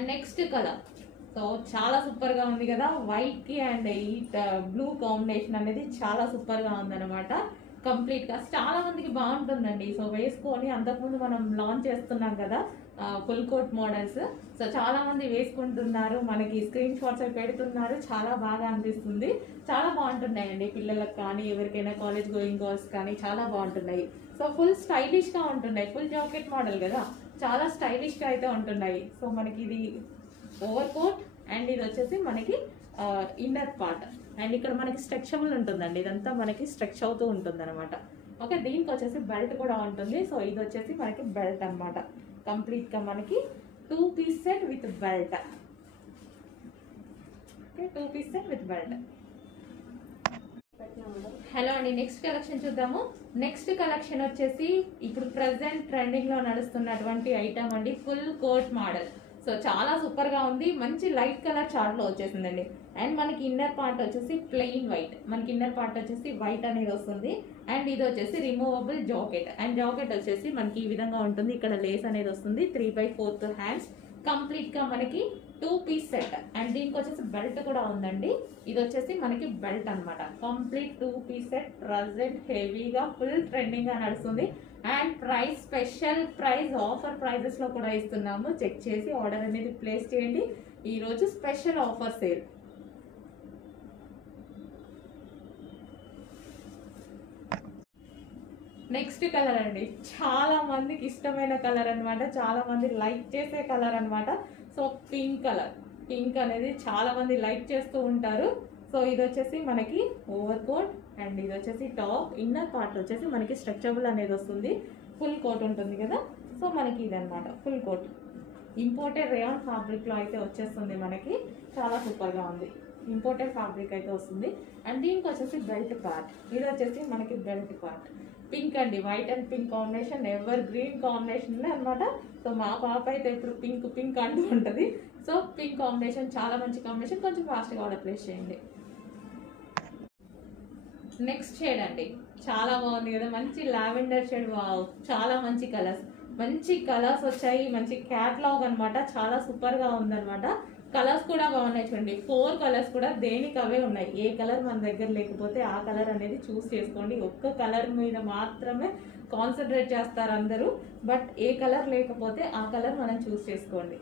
And next colour so చాలా super గా ఉంది కదా, వైట్ కి అండ్ ఈ బ్లూ కాంబినేషన్ అనేది చాలా సూపర్ గా ఉందన్నమాట. కంప్లీట్ గా చాలా మందికి బాగుంటుందండి. సో వేసుకొని అంతకుముందు మనం లాంచ్ చేస్తున్నాం కదా ఫుల్ కోట్ మోడల్స్, సో చాలా మంది వేసుకుంటున్నారు, మనకి స్క్రీన్ షాట్స్ అవి పెడుతున్నారు, చాలా బాగా అనిపిస్తుంది. చాలా బాగుంటున్నాయండి పిల్లలకు కానీ ఎవరికైనా కాలేజ్ గోయింగ్ గర్ల్స్ కానీ చాలా బాగుంటున్నాయి. సో ఫుల్ స్టైలిష్ గా ఉంటున్నాయి, ఫుల్ జాకెట్ మోడల్ కదా, చాలా స్టైలిష్ గా అయితే ఉంటున్నాయి. సో మనకి ఇది ఓవర్ కోట్ అండ్ ఇది వచ్చేసి మనకి ఇన్నర్ పార్ట్ అండ్ ఇక్కడ మనకి స్ట్రెచబుల్ ఉంటుందండి, ఇదంతా మనకి స్ట్రెచ్ అవుతూ ఉంటుంది అనమాట. ఓకే, దీనికి వచ్చేసి బెల్ట్ కూడా ఉంటుంది. సో ఇది వచ్చేసి మనకి బెల్ట్ అనమాట, కంప్లీట్ గా మనకి 2 piece set with belt. Okay, 2 piece set with belt. Hello అండి, నెక్స్ట్ కలెక్షన్ చూద్దాము. నెక్స్ట్ కలెక్షన్ వచ్చేసి ఇప్పుడు ప్రెసెంట్ ట్రెండింగ్ లో నడుస్తున్నటువంటి ఐటమ్ అండి, ఫుల్ కోట్ మోడల్. సో చాలా సూపర్ గా ఉంది, మంచి లైట్ కలర్ చార్ట్ లో వచ్చేసిందండి. అండ్ మనకి ఇన్నర్ పార్ట్ వచ్చేసి ప్లెయిన్ వైట్, మనకి ఇన్నర్ పార్ట్ వచ్చేసి వైట్ అనేది వస్తుంది. అండ్ ఇది వచ్చేసి రిమూవబుల్ జాకెట్, అండ్ జాకెట్ వచ్చేసి మనకి ఈ విధంగా ఉంటుంది, ఇక్కడ లేస్ అనేది వస్తుంది, 3/4 హ్యాండ్స్, కంప్లీట్ గా మనకి 2 పీస్ సెట్. అండ్ దీనికి వచ్చేసి బెల్ట్ కూడా ఉందండి, ఇది వచ్చేసి మనకి బెల్ట్ అనమాట. కంప్లీట్ 2 పీస్ సెట్, ప్రజెంట్ హెవీగా ఫుల్ ట్రెండింగ్ గా నడుస్తుంది. And price special price offer prices లో కూడా ఇస్తున్నాము, చెక్ చేసి ఆర్డర్ అనేది ప్లేస్ చేయండి. ఈ రోజు special offer sale. Next colour అండి, చాలా మందికి ఇష్టమైన కలర్ అన్నమాట, చాలా మంది లైక్ చేసే కలర్ అన్నమాట. సో పింక్ కలర్, పింక్ అనేది చాలా మంది లైక్ చేస్తూ ఉంటారు. సో ఇది వచ్చేసి మనకి ఓవర్ కోట్ అండ్ ఇది వచ్చేసి టాప్, ఇన్నర్ పార్ట్ వచ్చేసి మనకి స్ట్రెచబుల్ అనేది వస్తుంది, ఫుల్ కోట్ ఉంటుంది కదా. సో మనకి ఇది అనమాట full coat, imported rayon fabric లో అయితే వచ్చేస్తుంది మనకి, చాలా సూపర్ గా ఉంది, ఇంపోర్టెడ్ ఫ్యాబ్రిక్ అయితే వస్తుంది. అండ్ దీనికి వచ్చేసి బెల్ట్ పార్ట్, ఇది వచ్చేసి మనకి బెల్ట్ పార్ట్ పింక్ అండి, white and pink combination, ever green combination అనమాట. సో మా పాప అయితే ఇప్పుడు పింక్ పింక్ అంటూ ఉంటుంది. సో పింక్ కాంబినేషన్ చాలా మంచి కాంబినేషన్, కొంచెం ఫాస్ట్గా ఆర్డర్ ప్లేస్ చేయండి. నెక్స్ట్ షేడ్ అండి, చాలా బాగుంది కదా, మంచి లావెండర్ షేడ్. వావ్, చాలా మంచి కలర్స్, మంచి కలర్స్ వచ్చాయి, మంచి క్యాట్లాగ్ అనమాట, చాలా సూపర్ గా ఉందన్నమాట. కలర్స్ కూడా బాగున్నాయి చూడండి, 4 కలర్స్ కూడా దేనికి అవే ఉన్నాయి. ఏ కలర్ మన దగ్గర లేకపోతే ఆ కలర్ అనేది చూస్ చేసుకోండి. ఒక్క కలర్ మీద మాత్రమే కాన్సన్ట్రేట్ చేస్తారు అందరూ, బట్ ఏ కలర్ లేకపోతే ఆ కలర్ మనం చూస్ చేసుకోండి.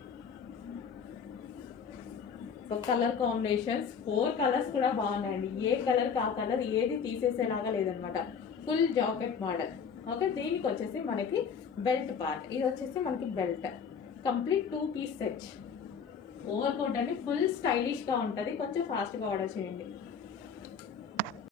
సో కలర్ కాంబినేషన్స్ 4 కలర్స్ కూడా బాగున్నాయండి, ఏ కలర్ కి ఆ కలర్ ఏది తీసేసేలాగా లేదనమాట. Full jacket model. ఓకే, దీనికి వచ్చేసి మనకి బెల్ట్ పార్ట్, ఇది వచ్చేసి మనకి belt, complete 2 piece set. Over coat అండి, ఫుల్ స్టైలిష్ గా ఉంటుంది, కొంచెం ఫాస్ట్ గా ఆర్డర్ చేయండి.